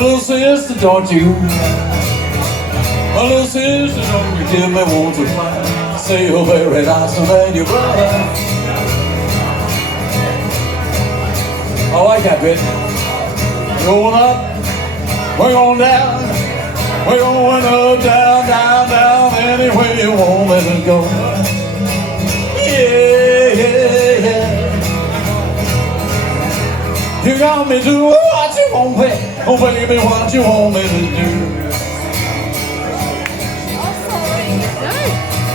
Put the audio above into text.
little sister, don't you? My little sister, don't you give me one to fly? Say you're very nicer than your brother. I like that bit. Going up, we're going down. We're going up, down, down, down, any way you want me to go. Yeah, yeah, yeah. You got me doing what you want me. Oh, baby, what you want me to do.